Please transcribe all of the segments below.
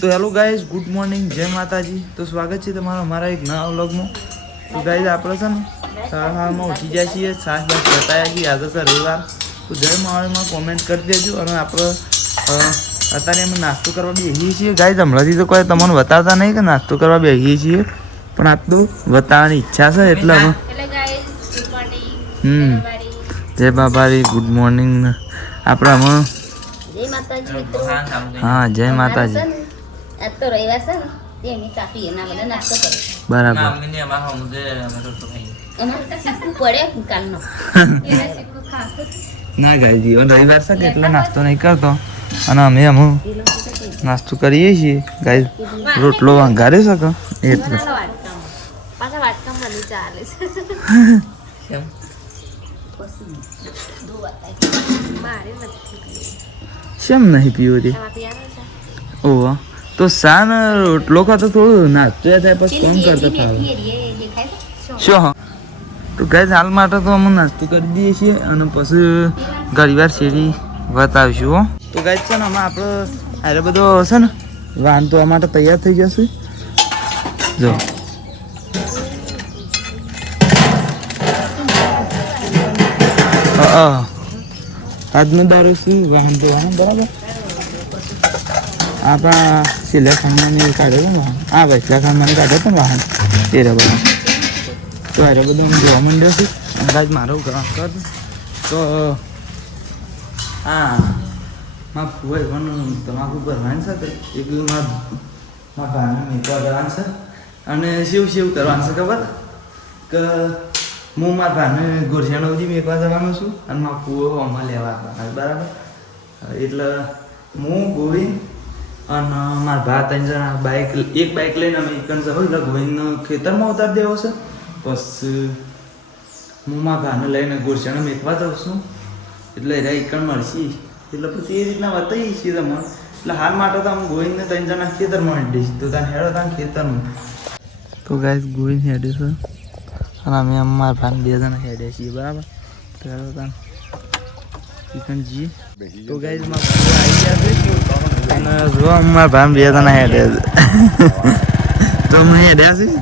તો hello guys, good morning, જય માતાજી. તો સ્વાગત છે તમારું અમારા એક નવા વ્લોગમાં. તો ગાઈઝ આપણે છે ને સવારમાં ઉઠી જાય છીએ, સાસ બાસ બતાવ્યા છીએ. આજે છે રવિવાર. તો જય મહાવીરમાં કોમેન્ટ કરી દેજો. અને આપણે અત્યારે અમે નાસ્તો કરવા બેસીએ છીએ. ગાઈઝ હમણાંથી તો કોઈ તમને બતાવતા નહીં કે નાસ્તો કરવા બેસીએ છીએ, પણ આ તો બતાવવાની ઈચ્છા છે એટલે અમે જય બાબારી, ગુડ મોર્નિંગ. આપણે અમે હા જય માતાજી. આજ તો રવિવાર છે ને તે અમે કાપી એના બધા નાસ્તો કરી બરાબર. પડે કાલનો ના ગાય જીવન રવિવાર છે એટલે નાસ્તો નહીં કરતો. અને અમે નાસ્તો કરીએ છીએ ગાય. રોટલો વંગારે છે કે એટલે પાછા વાટકામ મને ચાલે છે. શેમ નહીં પીવો તે? ઓહ, તો સાન રોટલો ખાતો થોડું નાસ્તો થાય પછી કોમ કરતો થાય. શું હા? તો ગાઈઝ હાલ માટે તો અમે નાસ્તો કરી દઈએ છીએ અને પછી ઘણીવાર શેરી બતાવીશું હો. તો ગાઈઝ છે ને આમાં આપણે આરે બધો હશે ને વાહન તો આ માટે તૈયાર થઈ જશે. જો આજનો દારો શું વાહન તો વાહન બરાબર. આપણા સિલે ખાનમાની કાઢે છે ને વાહન, આ વૈસલા ખાનમાની કાઢે છે ને વાહન એ બધા. તો અરે બધું હું જોવા માંડ્યો છું. અંદાજ મારો કામ કર તો હા માં ફુવાઈ પણ તમાકુ કરવાની છે. એક મારા ભાઈને મેકવા કરવાનું છે અને શિવ કરવાનું છે. ખબર કે હું મારા ભાઈને ગોરસિયાનો બધી મેકવા જવાનું છું અને મારા ફુવો આમાં લેવા આવવાના બરાબર. એટલે હું ગોવિંદ અને મારા ભા 3 જણા એક બાઇક લઈને અમે એકણ જવું. એટલે ગોવિંદનો ખેતરમાં ઉતારી દેવો છે. પછી હું મારા ભાને લઈને ગોરસિયાને મેકવા જાઉં છું. એટલે એરા એકણ મળશે એટલે પછી એ રીતના બતાવીએ છીએ તમે. એટલે હાલ માટે તો અમે ગોવિંદને 3 જણા ખેતરમાં હેડી દઈશું. તો તાને હેડો તાને ખેતરમાં. તો ગાઈસ ગોવિંદ હેડે છે અને અમે મારા ભાને 2 જણા હેડ્યા છીએ બરાબર. તો હેડો તાને એકણ જઈએ. તો ગાઈસ મારા ભાઈ આવી ગયા છે અને જો મારા ભાને 2 જણા હેડ્યા છે. તો અમે હેડ્યા છીએ.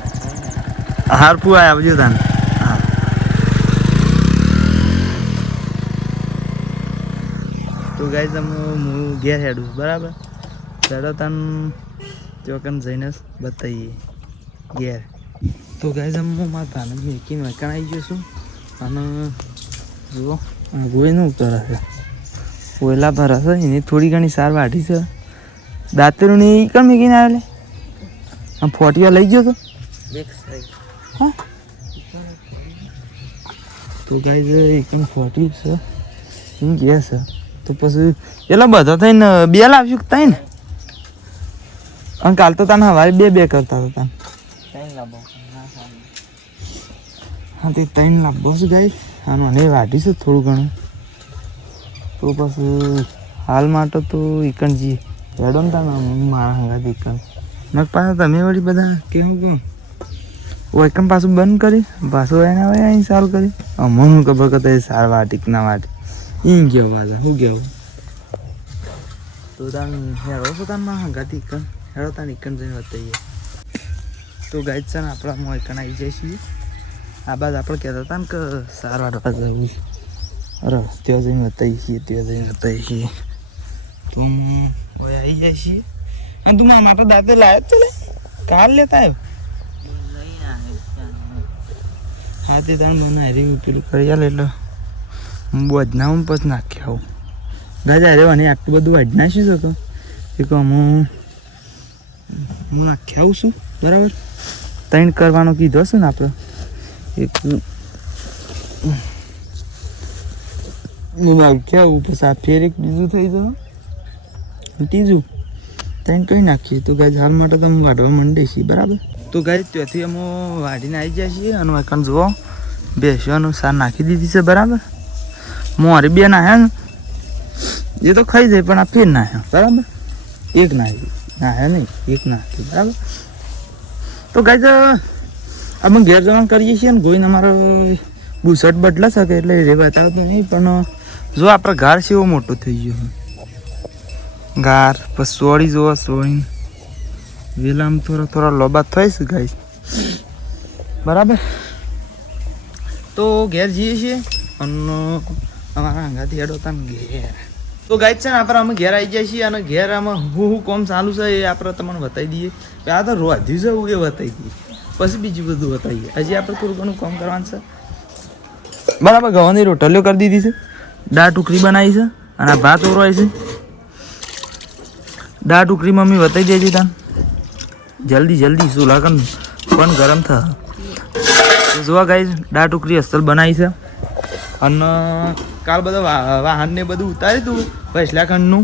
હારપું આવજો તાને. હા તો ગાઈસ અમે હું ઘેર હેડું બરાબર. હેડો તાન ચોકન જઈને બતાવીએ ઘેર. તો ગાઈસ અમે હું મારા ભાને મેકીને વૈકણ આવી ગયો છું. અને જુઓ ગોળીનું કરે છે, કોયલા ભરે છે. એની થોડી ઘણી સાર વાઢી છે. દાંતરું ને કણ મેકીને આવે આમ ફોટીઓ લઈ ગયો તો. હા તો ગાઈસ એકદમ ખોટી છે એમ કહે છે. તો પછી એટલા બધા થઈને 2 લાવશું તઈ ને. અને કાલ તો તને હવારે 2 કરતા હતા તને. હા તે 3 લાવવો છે ગાઈસ. હા મને વાઢી છે થોડું ઘણું. તો પછી હાલ માટે તો એકણ જઈએ હેડો ને તને મારા હંગાત એકણ મગ પાછા તમે વળી બધા કેવું કહું એકમ પાછું બંધ કરી પાછું એને હવે અહીં સારું કરી. અમને હું ખબર કે સાર વાટી કે ના વાટી એમ ગયો પાછા શું કહેવું. તો તાન હેડો છો તાન માં હંગાથી એકણ હેડો તાન એકણ જઈને બતાવીએ. તો ગાઈડ છે ને આપણામાં એકણ આવી જાય છીએ. આ બાદ આપણે કહેતા હતા ને કે સાર વાટવા જવું. અરે ત્યાં જઈને બતાવીએ છીએ, ત્યાં જઈને બતાવીએ છીએ. તો આવી જાય છીએ. અને તું મારા માટે દાંતે લાવ્યો જ છે કાલ લેતા આવ્યો. હા તે તાણ મને હારી પેલું કરી આલે એટલે હું બોજના હું પછી નાખી આવું. ગાજા અરે મને આટલું બધું વાઢી નાખ્યું છે કે હું નાખી આવું છું બરાબર. 3 કરવાનો કીધો છે ને આપણે. એક હું નાખી આવું પછી આ ફેર એક બીજું થઈ જાય ત્રીજું 3 કઈ નાખીએ. તો ગાય હાલ માટે તો હું વાઢવા માંડી છીએ બરાબર. તો ગાય ત્યાંથી અમે વાઢીને આવી જાય છીએ. અને એકણ જુઓ બેસવાનું સાર નાખી દીધી છે બરાબર. મોરી 2 નાખ્યા ને એ તો ખાઈ જાય પણ આ ફેર નાખ્યા બરાબર. 1 નાખ્યા નહીં 1 નાખી બરાબર. તો ગાય અમે ઘેર જવાનું કરીએ છીએ ને ગોઈને અમારો બુસટ બદલા શકે એટલે એ બતાવતું નહીં. પણ જો આપણે ઘર છે એવો મોટું થઈ ગયું ગાર. પછી સોળી જોવા સોળી વેલા આમ થોડા લોબા થઈશ ગાઈસ બરાબર. તો ઘેર જઈએ છીએ અને અમારા અંગાથી હેડો હતા ને ઘેર. તો ગાઈસ છે ને આપણે અમે ઘેર આવી જાય છીએ અને ઘેર આમાં હું કોમ ચાલુ છે એ આપણે તમને બતાવી દઈએ. આ તો રોધ્યું છે એ બતાવી દઈએ, પછી બીજું બધું બતાવીએ. હજી આપણે થોડું ઘણું કામ કરવાનું છે બરાબર. ગવાની રોટલીઓ કરી દીધી છે, દાળ ટુકડી બનાવી છે અને આ ભાત ઓરવાય છે. દાળ ટુકડી મમ્મી બતાવી દેજે તાન જલ્દી ચૂલા કન પણ ગરમ થશે. જોવા ગાઈસ દાળ ટુકડી અસલ બનાવી છે અને કાલ બધા વાહન ને બધું ઉતાર્યું હતું પૈસલા ખંડનું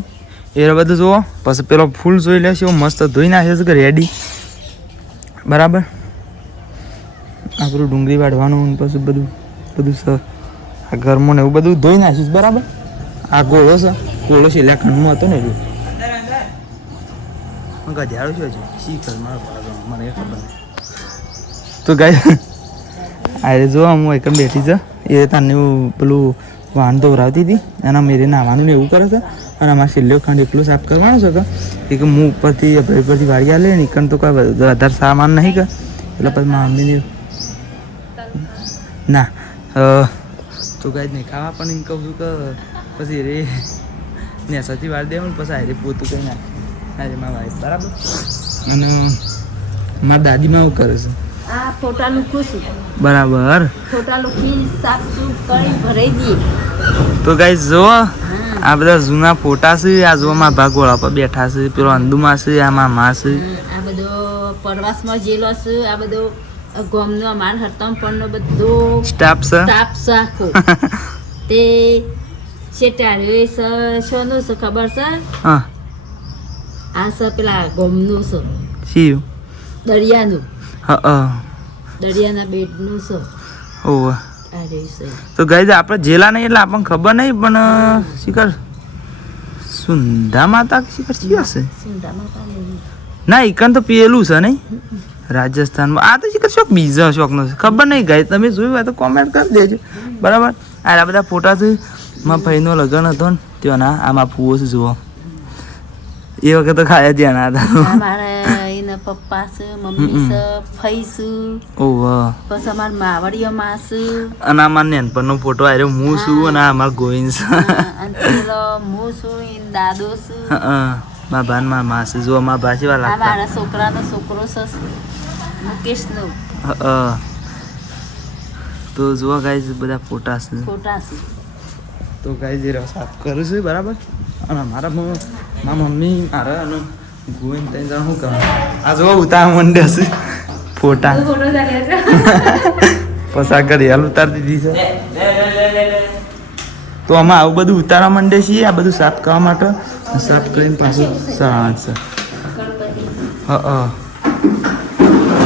એ બધું જુઓ. પછી પેલો ફૂલ જોઈ લેશે મસ્ત ધોઈ નાખે છે કે રેડી બરાબર. આપણું ડુંગળી વાઢવાનું પછી બધું આ ઘરમાં ને એવું બધું ધોઈ નાખીશ બરાબર. આ ગોળો છે, ગોળો છેલ્લા ખંડમાં હતો ને એટલે ગધ્યાળું છે હજુ શી કર મને ખબર નહીં. તો ગાય અરે જો હું એક બેઠી છે એ તને પેલું વાહન તો ઉરાવતી હતી એના મેરે નાવાનું ને એવું કરે છે અને અમારે છેલ્લો ખંડ એકલો સાફ કરવાનો છે કે હું ઉપરથી ઉપરથી વાળી લે ને એકન તો કોઈ વધારે સામાન નહીં કર એટલે પછી મમ્મીને ના તો ગાય નહીં ખાવા પણ એમ કહું છું કે પછી રે નેસાથી વાળી દેવાનું પછી આરે પોતું કંઈ નાખે અરે મારા વાઈફ બરાબર. અને મારા દાદીમાં એવું કરે છે આ ફોટા લૂકું છું બરાબર. ફોટા લૂકી સાફ સૂફ કરી ભરાઈ દઈએ. તો ગાઈસ જો આ બધા જૂના ફોટા છે. આ જો મારા ભાગોળા પર બેઠા છે, પેલો અંદુમાં છે, આ મામા છે, આ બધો પ્રવાસમાં જેલો છે, આ બધો ગોમનો અમાર હરતમપણનો બધો સ્ટાફ છે આખો તે શેટાડ્યો છે. શોનું છે ખબર છે? હા આ છે પેલા ગોમનું છે શિવ દરિયાનું હા દરિયાના બેડનું છે. ઓહ આ રહ્યું છે. તો ગાઈસ આપણે જેલા નહીં એટલે આપણને ખબર નહીં પણ શિખર સુંદા માતા શિખર શી હશે સુંદા માતા ના એકન તો પેલું છે નહીં રાજસ્થાનમાં. આ તો શિખર શોખ બીજા શોખનો છે ખબર નહીં ગાઈસ. તમે જોયું હોય તો કોમેન્ટ કરી દેજો બરાબર. આ બધા ફોટા છે મારા ભાઈનો લગ્ન હતો ને ત્યાંના. આમાં ફૂવો છે જુઓ એ વખત તો ખાયા ત્યાં હતા. મારા એના પપ્પા છે, મમ્મી છે, ફઈ છે, ઓહ પછી અમારા માવડીઓમાં છે અને અમારા નેનપણનો ફોટો આવ્યો હું છું અને આ અમારા ગોવિંદ છે અને પેલો હું છું એન દાદો છે. મારા ભાન મારા મા છે જો મારા ભાષી આ વાળા મારા છોકરાનો છોકરો છે મુકેશનો. તો જોવા ગાઈસ બધા ફોટા છે. ફોટા છે. તો ગાઈસ એ સાફ કરું છું બરાબર. અને મારા મમ્મી મારા અને ગોવિંદ ત્રણ જણ શું કરવા આ જોવા ઉતાર મંડ્યા છે ફોટા પસા કરી હાલ ઉતારી દીધી છે. તો આમાં આવું બધું ઉતારવા માંડે છીએ આ બધું સાફ કરવા માટે. સાફ કરીને પાછું સાંજ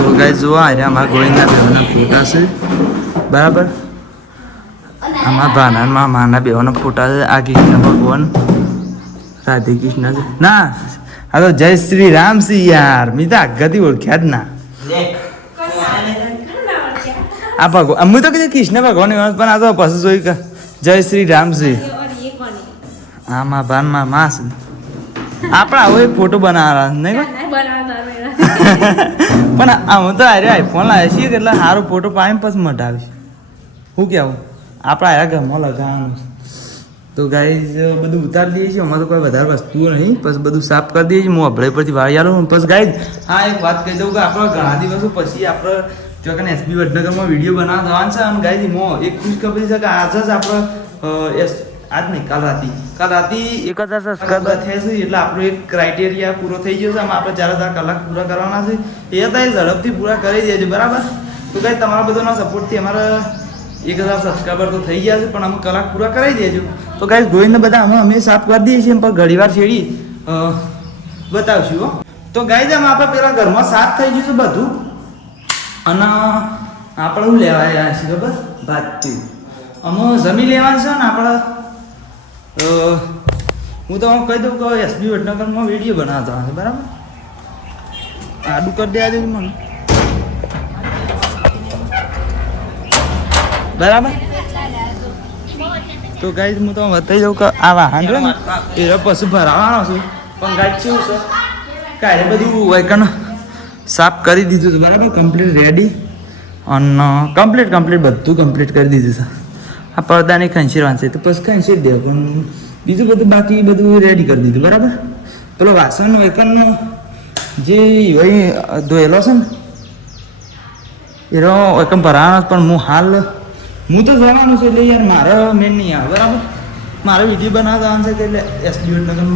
તો ગાઈસ જોવા અહીંયા અમારા ગોવિંદના બેવાના ફોટા છે બરાબર. આમાં ભાના માના બેવાના ફોટા છે. આ કૃષ્ણ ભગવાન રાધે કૃષ્ણ છે ના આ તો જય શ્રી રામ સી યાર મી તો આગળથી ઓળખ્યા જ ના. આ ભગવાન હું તો કીધું કૃષ્ણ ભગવાન પણ આ તો પછી જોઈ કે જય શ્રી રામ છે. આમાં ભાનમાં માં છે આપણે આવો એક ફોટો બનાવવા નહીં પણ આમ તો અરે આઈફોન લાવે છીએ એટલે સારો ફોટો પાડીને પછી મટાવીશ. શું કહેવું આપણે આયા ઘરમાં લગાવવાનું. તો ગાઈસ બધું ઉતારી દઈએ છીએ. અમારે તો કોઈ વધારે વસ્તુઓ નહીં પછી બધું સાફ કરી દઈએ છીએ. હું અભળે પરથી વાળી આલું પછી ગાઈસ હા એક વાત કહી દઉં કે આપણે ઘણા દિવસો પછી આપણે ત્યાં એસબી વડનગરમાં વિડીયો બનાવવા જવાનું છે. અને ગાઈસ એમાં એક ખુશખબરી છે કે આજે જ આપણે આજ નહીં કાલ રાતે 1000 સબસ્ક્રાઈબર થયા છે એટલે આપણો એક ક્રાઇટેરિયા પૂરો થઈ ગયો છે. આમાં આપણે 4000 કલાક પૂરા કરવાના છે. એ હતા એ ઝડપથી પૂરા કરી દેજો બરાબર. તો ગાઈસ તમારા બધાના સપોર્ટથી અમારા 1000 સબસ્ક્રાઈબર તો થઈ ગયા છે પણ અમે કલાક પૂરા કરાવી દેજો. તો ગાઈસ ગોવિંદને બધા અમે સાફ કરી દઈએ છીએ પણ ઘડીવાર છેડી બતાવશું હો. તો ગાઈસ આમ આપણે પેલા ઘરમાં સાફ થઈ ગયું છે બધું અને આપણે શું લેવા આવ્યા છીએ ખબર ભાતથી અમે જમી લેવાનું છે ને આપણે હું તો કહી દઉં કે એસબી વડનગરમાં વિડીયો બનાવતો હશે બરાબર. આડું કરી દે આજે મને બરાબર. તો ગાઈસ હું તમને બતાવી દઉં કે આ વાહન છે ને એ પછી ભરાવાનો છું પણ ગાઈસ કેવું છે કાંઈ બધું વૈકન સાફ કરી દીધું છે બરાબર, કમ્પ્લીટ રેડી. અને કમ્પ્લીટ બધું કમ્પ્લીટ કરી દીધું છે. આ પડદાને ખંચેરવાનું છે તો પછી ખંચેરી દે, પણ બીજું બધું બાકી બધું રેડી કરી દીધું બરાબર. પેલો વાસણનો એકનો જે હોય ધોયેલો છે ને એનો એકમ ભરાવાનો, પણ હું તો જવાનું છે એટલે યાર મારે મેન નહીં આવે બરાબર. મારે વિડીયો બનાવવાનું છે એટલે એસબી વડનગર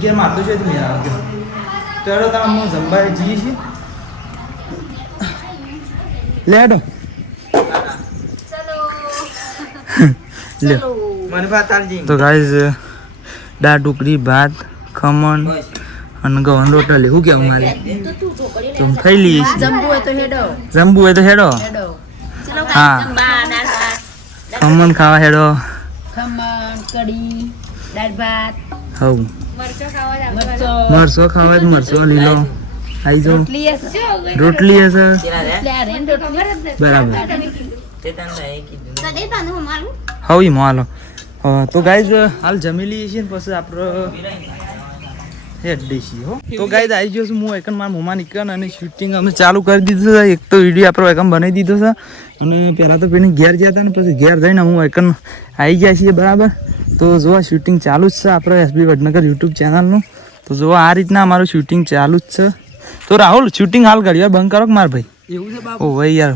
કે મારતો છે મેં આવતો તો તમે હું જમવા જઈએ છીએ લેડો તો ગાઈઝ દાળ ઢોકળી ભાત ખમણ અને ગવન રોટલી શું કેવું મારે તો ખાઈ લઈએ છીએ. જમવું હોય તો હેડો. હા ખમણ ખાવા હેડો. ખમણ કઢી દાળ ભાત હવ મરચો ખાવા મરચો લીલો આવી જાઓ. રોટલી હશે બરાબર. હવે હાલો તો ગાઈઝ હાલ જમી લઈએ છીએ ને પછી આપણે હેડ દઈશી હો. તો ગાઈઝ આવી ગયો છું હું એકન મારા મોમાં નીકળ અને શૂટિંગ અમે ચાલુ કરી દીધું છે. એક તો વિડીયો આપણો એકમ બનાવી દીધો છે અને પહેલાં તો પેલી ઘેર ગયા હતા ને પછી ઘેર જઈને હું એકન આવી ગયા છીએ બરાબર. તો જો શૂટિંગ ચાલુ જ છે આપણે એસબી વડનગર યુટ્યુબ ચેનલનું. તો જો આ રીતના અમારું શૂટિંગ ચાલુ જ છે. તો રાહુલ શૂટિંગ હાલ ઘડી વાર બંધ કરો કે માર ભાઈ. એવું છે બાપુ? ઓ ભાઈ યાર.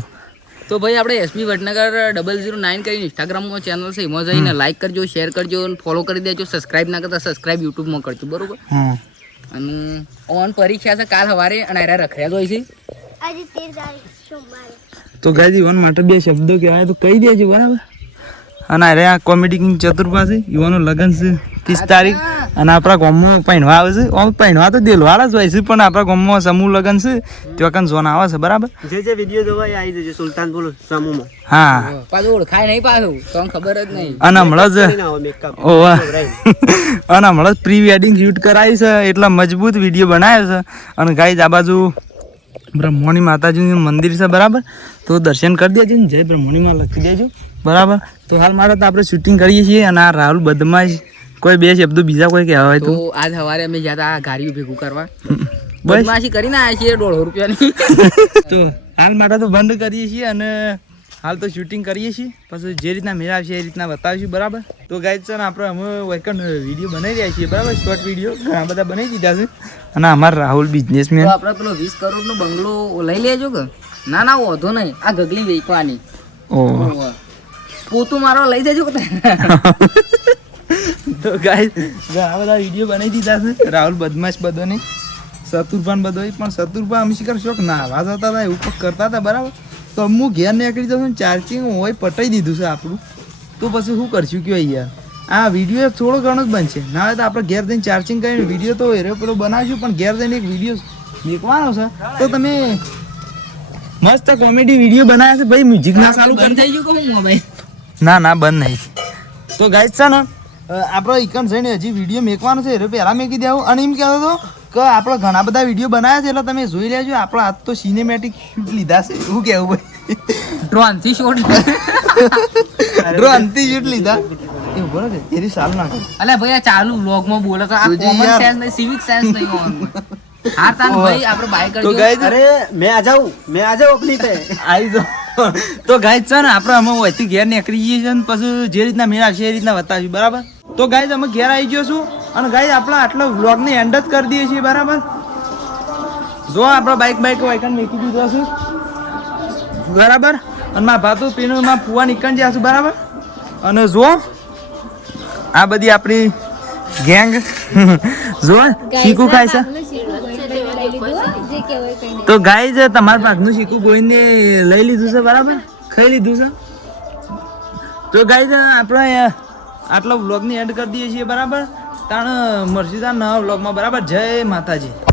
તો ભાઈ આપણે એસબી વડનગર 009 કરીને ઇન્સ્ટાગ્રામમાં ચેનલ છે, એમાં જઈને લાઈક કરજો, શેર કરજો, ફોલો કરી દેજો. સબસ્ક્રાઇબ ના કરતા સબસ્ક્રાઇબ યુટ્યુબમાં કરજો બરોબર. હા અને ઓન પરીક્ષા છે કાલ સવારે અને આરા રખડ્યા હોય છે. તો ગાઈઝ ઈવન માટે બે શબ્દો કહેવાય તો કહી દેજો બરાબર. અને અરે આ કોમેડી કિંગ ચતુર્ભા છે ઈવાનું લગન છે 30 તારીખ અને આપણા ગામમાં પહેણવા આવે છે. આમ પહેણવા તો દેલવાળા જ હોય છે પણ આપણા ગામમાં સમૂહ લગન છે તો કન ઝોન આવે છે બરાબર. જે વિડીયો જોવા આવી જજો સુલતાનપુર સમૂહમાં. હા પાછું ઓળખાય નહીં પાછું તો ખબર જ નહીં. અને હમણાં જ ઓવા અને હમણાં જ પ્રી વેડિંગ શૂટ કરાવી છે એટલા મજબૂત વિડીયો બનાવ્યો છે. અને ગાઈઝ આ બાજુ બ્રહ્મોણી માતાજીનું મંદિર છે બરાબર. તો દર્શન કરી દેજો ને જય બ્રહ્મોણીમાં લખી દેજો બરાબર. તો હાલ માટે તો આપણે શૂટિંગ કરીએ છીએ અને આ રાહુલ બદમાશ કોઈ બે શબ્દો બીજા કોઈ કહેવા હોય તો તો આજ સવારે અમે જ્યાં હતા ગાડીઓ ભેગું કરવા બદમાશી કરીને આવ્યા છીએ 150 રૂપિયાની. તો હાલ માટે તો બંધ કરીએ છીએ અને હાલ તો શૂટિંગ કરીએ છીએ. પછી જે રીતના મેળા આવશે એ રીતના બતાવીશું બરાબર. તો ગાઈઝ છે ને આપણે અમે વેકન વિડીયો બનાવી રહ્યા છીએ બરાબર. શોર્ટ વિડીયો ઘણા બધા બનાવી દીધા છે. અને અમારા રાહુલ બિઝનેસમેન તો આપણે પેલો 20 કરોડનો બંગલો લઈ લેજો કે ના ના વાંધો નહીં. આ ગગલી વેચવાની ઓહ પોતું મારો લઈ જજો કે. તો ગાઈઝ ઘણા બધા વિડીયો બનાવી દીધા છે રાહુલ બદમાશ બધોને શત્રુપાન બધો પણ શત્રુપા અમે શીખર શોખ ના આવાજ આવતા હતા એવું કંઈક કરતા હતા બરાબર. તો હું ઘેર નીકળી જાઉં છું ચાર્જિંગ હોય પટાઈ દીધું છે આપણું. તો પછી શું કરશું કયો યાર આ વિડીયો થોડો ઘણો જ બનશે ના હોય તો આપણે ઘેર જઈને ચાર્જિંગ કરીને વિડીયો તો એરો પેલો બનાવીશું પણ ઘેર જઈને એક વિડીયો મેકવાનો છે. તો તમે મસ્ત કોમેડી વિડીયો બનાવ્યા છે ભાઈ. મ્યુઝિક ના ચાલુ કરી થઈ ગયું કે હું ભાઈ? ના બંધ નહીં. તો ગાઈઝ છે ને આપણે ઇકન જઈને હજી વિડીયો મેકવાનો છે એટલે પહેલાં મેકી દેવું. અને એમ કહેતો હતો કે આપણે ઘણા બધા વિડીયો બનાવ્યા છે એટલે તમે જોઈ લેજો. આપણે આજ તો સિનેમેટિક શૂટ લીધા છે એવું કહેવું ભાઈ. ડ્રોન થી શોટ ડ્રોનથી શૂટ લીધા એવું બરોબર એની સાલ ના અલે ભાઈ આ ચાલુ વ્લોગ માં બોલે તો આ સુજી કોમન યાર. સેન્સ નહીં, સિવિક સેન્સ નહીં હોવાનું. હા તાન ભાઈ આપણે બાય તો કરજો. ગાઈઝ અરે मैं आ जाऊँ अपनी पे. આવી જાઓ. તો ગાઈઝ છે ને આપણે અમે અહીંથી ઘેર નીકળી જઈએ છીએ ને પછી જે રીતના મેળા છે એ રીતના બતાવીશું બરાબર. તો ગાઈઝ અમે ઘેર આવી ગયો છું અને ગાઈઝ આપણે આટલો વ્લોગને એન્ડ જ કરી દઈએ છીએ બરાબર. જો આપણે બાઇક વાઇકન મેકી દીધો છે બરાબર. અને મારા ભાતું પીનું માં ફુવા નીકળી જશું બરાબર. અને જો આ બધી આપણી ગેંગ જો શીખું ખાય છે. તો ગાઈઝ તમારા ભાગનું શીખું ગોઈને લઈ લીધું છે બરાબર, ખાઈ લીધું છે. તો ગાઈઝ આપણે આટલો વ્લોગની એન્ડ કરી દઈએ છીએ બરાબર. તાણ મળશું તાણ નવા વ્લોગમાં બરાબર. જય માતાજી.